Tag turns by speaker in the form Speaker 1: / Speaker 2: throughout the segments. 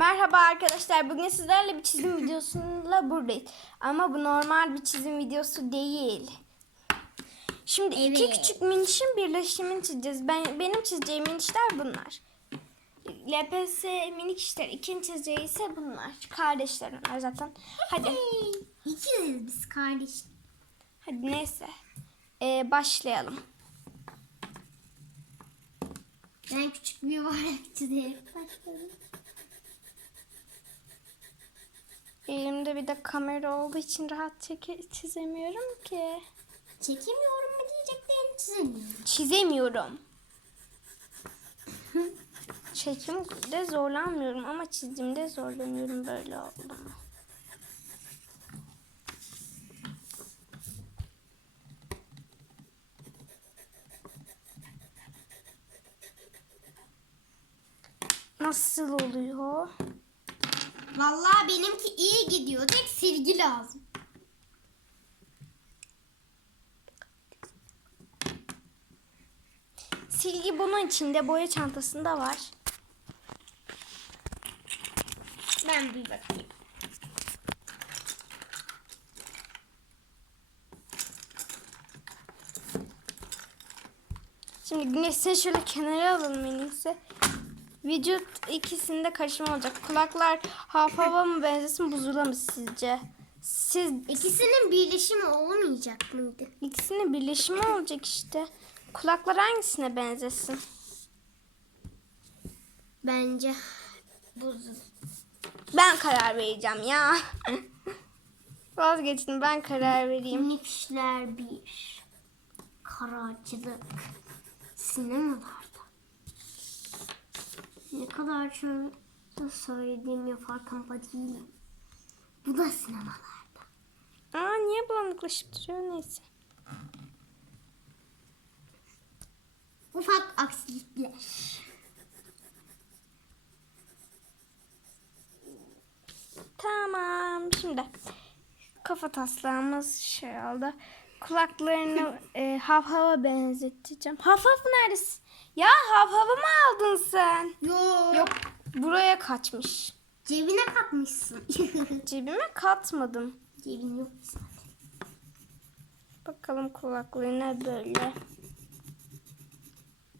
Speaker 1: Merhaba arkadaşlar. Bugün sizlerle bir çizim videosuyla buradayız. Ama bu normal bir çizim videosu değil. Şimdi iki Evet. küçük minişin birleşimini çizeceğiz. Ben benim çizeceğim minişler bunlar. LPS minik işler. İkinci çizeceği ise bunlar. Kardeşler onlar zaten. Hadi.
Speaker 2: İkiziz biz kardeş.
Speaker 1: Hadi neyse. Ee, başlayalım.
Speaker 2: Ben küçük bir yuvarlak çizerim. Başlayalım.
Speaker 1: Elimde bir de kamera olduğu için rahat çeke- çizemiyorum ki.
Speaker 2: Çekemiyorum mu diyeceklerini
Speaker 1: çizemiyorum. Çizemiyorum. Çekimde zorlanmıyorum ama çizimde zorlanıyorum böyle oldu. Nasıl oluyor?
Speaker 2: Vallahi benimki iyi gidiyor. Tek silgi lazım.
Speaker 1: Silgi bunun içinde boya çantasında var.
Speaker 2: Ben bir bakayım.
Speaker 1: Şimdi güneş sen şöyle kenara alalım en iyisi. Vücut ikisinde karışma olacak. Kulaklar hafava mı benzesin buzula mı sizce?
Speaker 2: Siz İkisinin birleşimi olmayacak mıydı?
Speaker 1: ikisinin birleşimi olacak işte. Kulaklar hangisine benzesin?
Speaker 2: Bence buzul.
Speaker 1: Ben karar vereceğim ya. Vazgeçtim ben karar vereyim.
Speaker 2: Minikler bir. Karacılık. Sinemalarda. Ne kadar şöyle söylediğimi farkında değilim. Bu da sinemalarda.
Speaker 1: Aa niye bulanıklaşıp duruyor neyse.
Speaker 2: Ufak aksilikler.
Speaker 1: Tamam şimdi kafa taslağımız şey oldu. Kulaklarını e, havhava benzeteceğim. Havhav neredesin? Ya havhava mı aldın sen? Yok. Yok buraya
Speaker 2: kaçmış. Cebine katmışsın.
Speaker 1: Cebime katmadım. Cebin yok zaten. Bakalım kulaklarına böyle.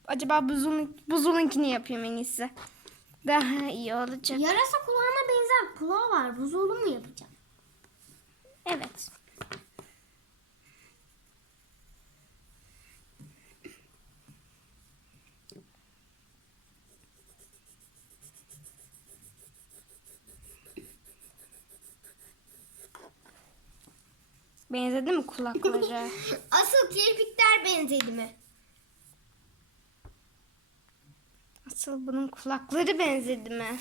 Speaker 1: Acaba buzulun, buzulunkini yapayım en iyisi. Daha iyi olacak.
Speaker 2: Yarasa kulağına benzer kulağı var. Buzulu mu yapacağım?
Speaker 1: Evet. Benzedi mi kulakları?
Speaker 2: Asıl kirpikler benzedi mi?
Speaker 1: Asıl bunun kulakları benzedi mi?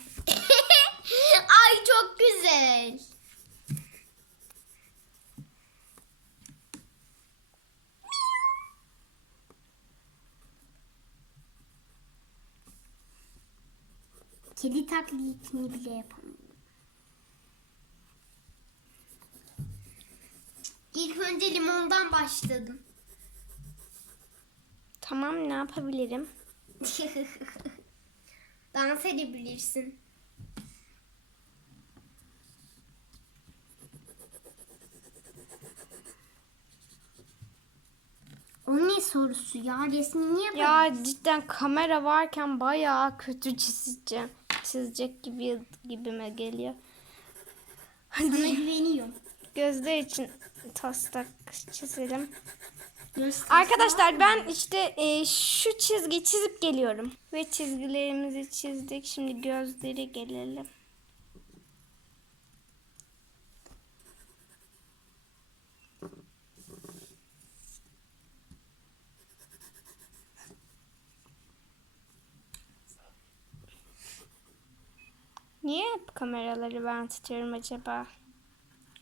Speaker 2: Ay çok güzel. Kedi taklitini bile yapamıyorum. Önce limondan başladım.
Speaker 1: Tamam ne yapabilirim?
Speaker 2: Dans edebilirsin. O ne sorusu ya? Resmini
Speaker 1: yapalım. Ya cidden kamera varken bayağı kötü çizeceğim. Çizecek gibi gibime geliyor. Sana Hadi güveniyorum. gözler için taslak çizelim. Göster. Arkadaşlar ben işte e, şu çizgiyi çizip geliyorum. Ve çizgilerimizi çizdik. Şimdi gözleri gelelim. Niye hep kameraları ben tutuyorum acaba?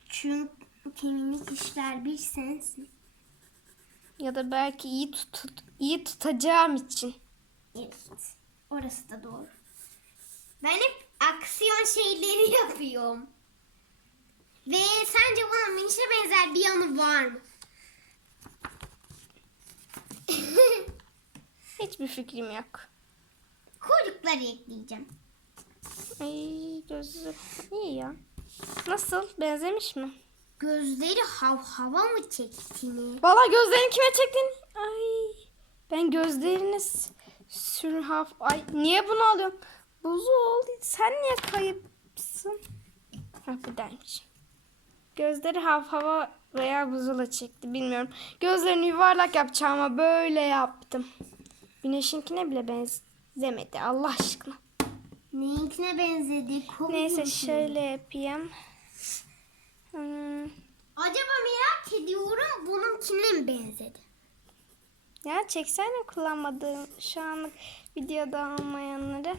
Speaker 2: Çünkü minik işler bir sensin.
Speaker 1: Ya da belki iyi tut iyi tutacağım için.
Speaker 2: Evet. Orası da doğru. Ben hep aksiyon şeyleri yapıyorum. Ve sence bana minişe benzer bir yanı var mı?
Speaker 1: Hiçbir fikrim yok.
Speaker 2: Kuyrukları ekleyeceğim.
Speaker 1: Ay, gözü iyi ya. Nasıl? Benzemiş
Speaker 2: mi? Gözleri hav hava mı
Speaker 1: çektiğini? Valla gözlerini kime çektin? Ay. Ben gözlerini sür haf. Ay niye bunu alıyorum? Buzu oldu. Sen niye kayıpsın? Ha buradaymış. Gözleri hav hava veya buzula çekti bilmiyorum. Gözlerini yuvarlak yapacağıma böyle yaptım. Güneşinkine bile benzemedi Allah aşkına.
Speaker 2: Neyinkine benzedi?
Speaker 1: Neyse şöyle yapayım.
Speaker 2: Hmm. Acaba merak ediyorum bununkine mi benzedi?
Speaker 1: Ya çeksene kullanmadığım şu anlık videoda olmayanları.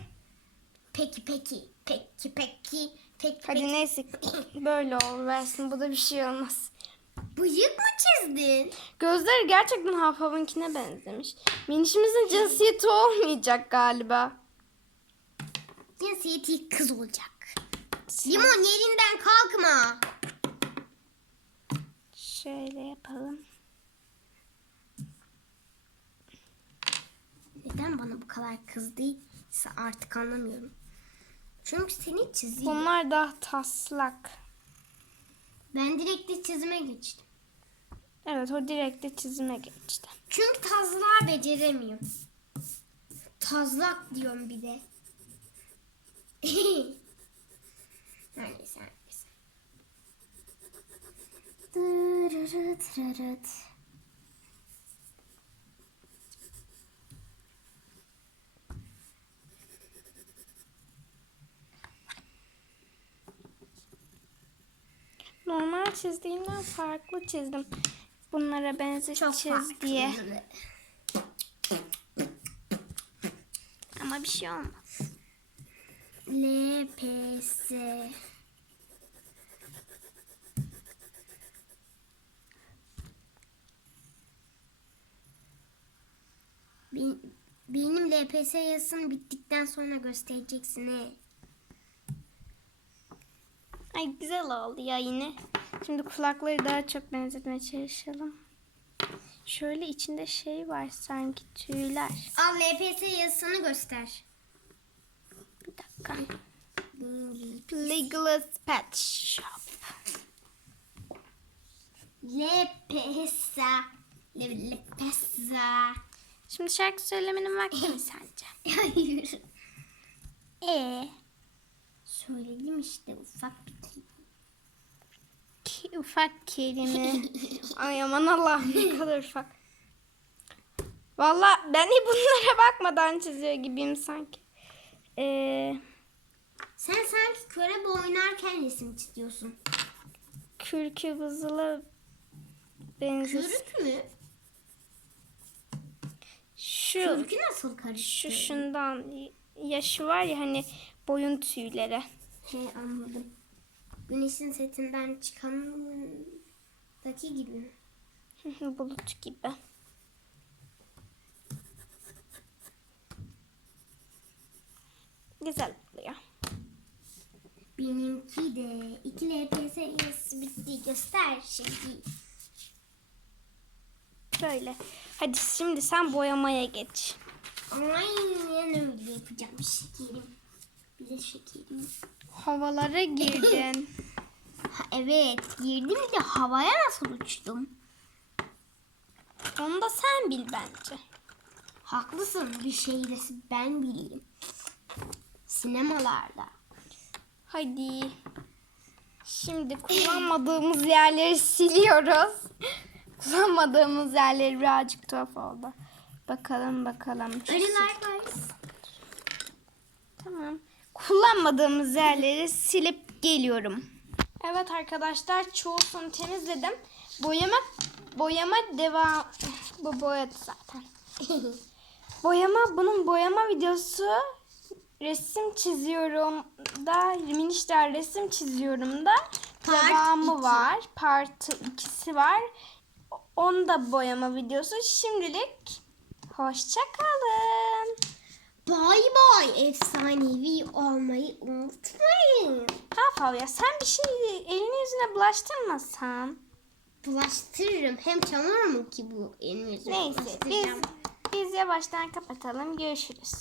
Speaker 2: Peki peki. Peki peki.
Speaker 1: Peki Hadi peki. neyse böyle ol versin. Bu da bir şey olmaz. Bıyık mı çizdin? Gözleri gerçekten Hafaf'ınkine benzemiş. Minişimizin cinsiyeti olmayacak galiba.
Speaker 2: Cinsiyeti kız olacak. Limon yerinden kalkma.
Speaker 1: Şöyle yapalım.
Speaker 2: Neden bana bu kadar kızdıysa artık anlamıyorum. Çünkü
Speaker 1: seni çiziyor. Bunlar daha taslak.
Speaker 2: Ben direkt de çizime geçtim.
Speaker 1: Evet o direkt de çizime geçti.
Speaker 2: Çünkü tazlar beceremiyor. Tazlak diyorum bir de. Neyse neyse.
Speaker 1: Normal çizdiğimden farklı çizdim. Bunlara farklı. diye. Ama bir şey olmaz.
Speaker 2: L, Benim, LPS yazısım bittikten sonra göstereceksin he.
Speaker 1: Ay güzel oldu ya yine. Şimdi kulakları daha çok benzetmeye çalışalım. Şöyle içinde şey var sanki tüyler.
Speaker 2: Al LPS yazısını göster.
Speaker 1: Bir dakika. Legolas Pet Shop.
Speaker 2: LPS. LPS.
Speaker 1: Şimdi şarkı söylemenin vakti mi
Speaker 2: sence? Hayır. E Söyledim işte ufak bir kelime.
Speaker 1: ki ufak kelime. Ay aman Allah'ım ne kadar ufak. Valla ben hiç bunlara bakmadan çiziyor gibiyim sanki.
Speaker 2: Ee, Sen sanki körebe oynarken resim çiziyorsun.
Speaker 1: kürkü buzula
Speaker 2: benziyor. Kürük mü?
Speaker 1: Şu Kürkü nasıl karıştı? Şu şundan ya şu var ya hani boyun tüyleri.
Speaker 2: He anladım. Güneşin setinden çıkandaki gibi?
Speaker 1: Bulut gibi. Güzel oluyor.
Speaker 2: Benimki de. İki LPS yazısı bitti. Göster şimdi.
Speaker 1: Böyle. Hadi şimdi sen boyamaya geç.
Speaker 2: Aynen öyle yapacağım şekerim. Bir de şekerim.
Speaker 1: Havalara girdin.
Speaker 2: Ha, evet girdim de havaya nasıl uçtum?
Speaker 1: Onu da sen bil bence.
Speaker 2: Haklısın bir şeyi ben bileyim. Sinemalarda.
Speaker 1: Hadi. Şimdi kullanmadığımız yerleri siliyoruz. kullanmadığımız yerleri birazcık tuhaf oldu. Bakalım bakalım. Arılar var. Tamam. Kullanmadığımız yerleri silip geliyorum. Evet arkadaşlar çoğusunu temizledim. Boyama boyama devam bu boyadı zaten. Boyama bunun boyama videosu resim çiziyorum da minişler resim çiziyorum da Part devamı iki. var. Part ikisi var. Onda boyama videosu. Şimdilik hoşça kalın.
Speaker 2: Bay bay efsanevi olmayı unutmayın.
Speaker 1: Hafav ya sen bir şey elini yüzüne bulaştırmasan.
Speaker 2: Bulaştırırım. Hem çamur mu ki bu elimi yüzüme
Speaker 1: Neyse biz, biz yavaştan kapatalım. Görüşürüz.